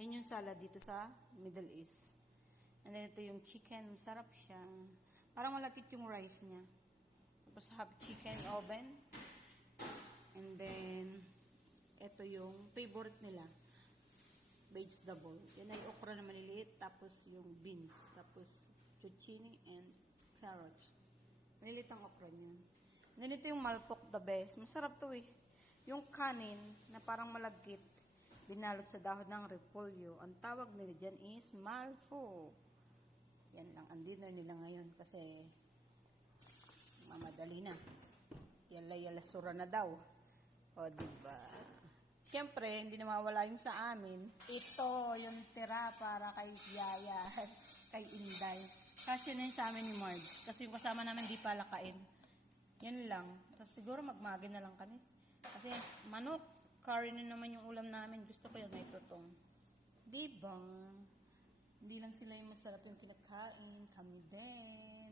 Yan yung salad dito sa Middle East. And then ito yung chicken. Masarap siya. Parang malakit yung rice niya. Tapos half chicken oven. And then, ito yung favorite nila. Vegetable. Yan ay okra na maliliit. Tapos yung beans. Tapos zucchini and carrots. Maliliit ang okra niyan. And then ito yung malpok the best. Masarap to eh. Yung kanin na parang malagkit. Binalot sa dahon ng repolyo. Ang tawag nila dyan is malpok. Yan lang. Ang dinner nila ngayon kasi mamadali na. Yala-yalasura na daw. O, diba? Siyempre, hindi na mawala yung sa amin. Ito, yung tira para kay Yaya, kay Inday. Kasi na yun sa amin ni Marge. Kasi yung kasama namin di pala kain. Yan lang. Tapos siguro magmagi na lang kami. Kasi manok, curry na naman yung ulam namin. Gusto ko yun, may tutong. Diba? Hindi lang sila yung masarap yung kinakain. Kami din.